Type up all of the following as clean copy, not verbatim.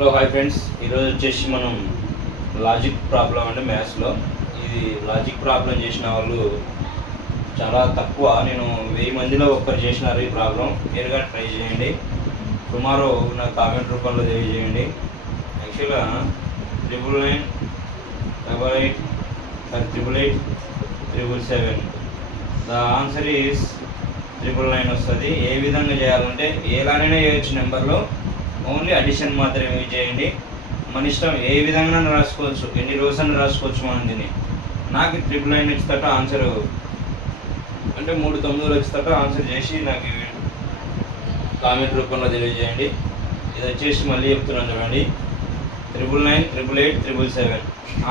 Hello hi friends, ఈరోజు వచ్చేసి మనం లాజిక్ ప్రాబ్లం అంటే మ్యాథ్స్లో ఇది లాజిక్ ప్రాబ్లం చేసిన వాళ్ళు చాలా తక్కువ. నేను 1000 మందిలో ఒక్కరు చేసినారు ఈ ప్రాబ్లం. క్లియర్గా ట్రై చేయండి. టుమారో నాకు కామెంట్ రూపంలో తెలియజేయండి. యాక్చువల్గా 999 ద ఆన్సర్ ఈస్ 999 వస్తుంది. ఏ విధంగా చేయాలంటే ఎలానైనా చేయొచ్చు. నెంబర్లో ఓన్లీ అడిషన్ మాత్రమే యూజ్ చేయండి. మన ఇష్టం, ఏ విధంగా రాసుకోవచ్చు, ఎన్ని రోజు అని రాసుకోవచ్చు. మనం దీన్ని నాకు 999 వచ్చేటట్టు ఆన్సర్ అంటే 3 9 వచ్చేటట్టు ఆన్సర్ చేసి నాకు కామెంట్ రూపంలో తెలియజేయండి. ఇది వచ్చేసి మళ్ళీ చెప్తున్నాను చూడండి, 999 888 777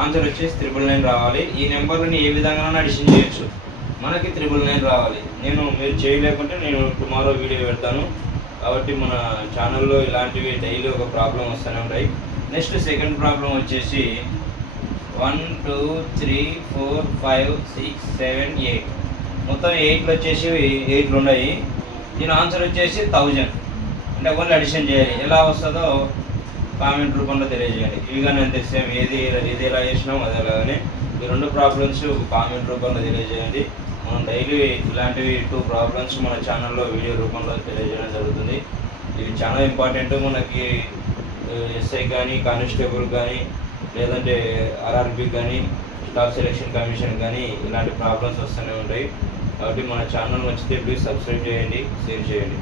ఆన్సర్ వచ్చేసి 999 రావాలి. ఈ నెంబర్ని ఏ విధంగా అడిషన్ చేయొచ్చు, మనకి 999 రావాలి. మీరు చేయలేకుంటే నేను టుమారో వీడియో పెడతాను. కాబట్టి మన ఛానల్లో ఇలాంటివి డైలీ ఒక ప్రాబ్లం వస్తూనే ఉంటాయి. నెక్స్ట్ సెకండ్ ప్రాబ్లం వచ్చేసి 1 2 3 4 5 6 7 8 మొత్తం 8లు వచ్చేసి 8లు ఉన్నాయి. దీని ఆన్సర్ వచ్చేసి 1000 అంటే ఓన్లీ అడిషన్ చేయాలి. ఎలా వస్తుందో కామెంట్ రూపంలో తెలియజేయండి. ఇవిగా నేను సేమ్ ఏది ఎలా చేసినాం అదే అలాగనే ఈ 2 ప్రాబ్లమ్స్ కామెంట్ రూపంలో తెలియజేయండి. మనం డైలీ ఇలాంటివి 2 ప్రాబ్లమ్స్ మన ఛానల్లో వీడియో రూపంలో తెలియజేయడం జరుగుతుంది. ఇవి చాలా ఇంపార్టెంట్. మనకి ఎస్ఐ కానీ, కానిస్టేబుల్ కానీ, లేదంటే ఆర్ఆర్బి కానీ, స్టాఫ్ సెలక్షన్ కమిషన్ కానీ ఇలాంటి ప్రాబ్లమ్స్ వస్తూనే ఉంటాయి. కాబట్టి మన ఛానల్ నచ్చితే ప్లీజ్ సబ్స్క్రైబ్ చేయండి, షేర్ చేయండి.